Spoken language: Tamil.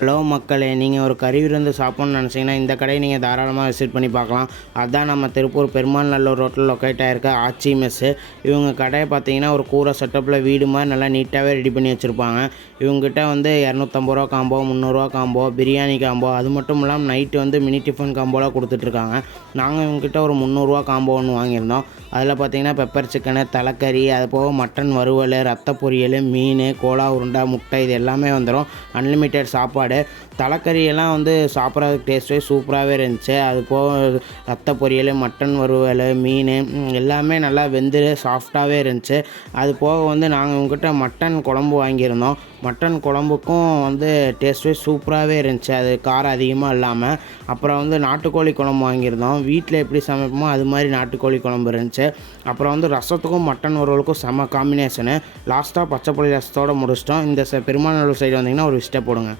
ஹலோ மக்களே! நீங்கள் ஒரு கறி விருந்து சாப்பிட்ணுன்னு நினச்சிங்கன்னா, இந்த கடையை நீங்கள் தாராளமாக விசிட் பண்ணி பார்க்கலாம். அதுதான் நம்ம திருப்பூர் பெருமாள் நல்லூர் ரோட்டில் லொக்கேட் ஆகிருக்க ஆச்சி மெஸ்ஸு. இவங்க கடையை பார்த்தீங்கன்னா, ஒரு கூரை செட்டப்பில் வீடு மாதிரி நல்லா நீட்டாகவே ரெடி பண்ணி வச்சுருப்பாங்க. இவங்ககிட்ட வந்து ரூ. 250 காம்போ, ரூ. 300 காம்போ, பிரியாணி காம்போ, அது மட்டும் இல்லாமல் நைட்டு வந்து மினி டிஃபன் காம்போலாம் கொடுத்துட்ருக்காங்க. நாங்கள் இவங்ககிட்ட ஒரு ரூ. 300 காம்போ ஒன்று வாங்கியிருந்தோம். அதில் பார்த்தீங்கன்னா, பெப்பர் சிக்கனு, தலைக்கறி, அது போக மட்டன் வறுவல், ரத்த பொரியல், மீன், கோலா உருண்டை, முட்டை இது எல்லாமே வந்துடும். அன்லிமிட்டெட் சாப்பாடு. தலைக்கறியெல்லாம் வந்து சாப்பிட்றதுக்கு டேஸ்ட்டே சூப்பராகவே இருந்துச்சு. அது போக ரத்த பொரியல், மட்டன் வறுவல், மீன் எல்லாமே நல்லா வெந்து சாஃப்டாகவே இருந்துச்சு. அது போக வந்து நாங்கள் உங்ககிட்ட மட்டன் குழம்பு வாங்கியிருந்தோம். மட்டன் குழம்புக்கும் வந்து டேஸ்ட்டே சூப்பராகவே இருந்துச்சு, அது காரம் அதிகமாக இல்லாமல். அப்புறம் வந்து நாட்டுக்கோழி குழம்பு வாங்கியிருந்தோம். வீட்டில் எப்படி சமைப்போமோ அது மாதிரி நாட்டுக்கோழி குழம்பு இருந்துச்சு. அப்புறம் வந்து ரசத்துக்கும் மட்டன் வறுவலுக்கும் செம்ம காம்பினேஷனு. லாஸ்ட்டாக பச்சை புளி ரசத்தோடு முடிச்சிட்டோம். இந்த பெருமாநல்லூர் சைடு வந்தீங்கன்னா ஒரு விசிட்டை போடுங்க.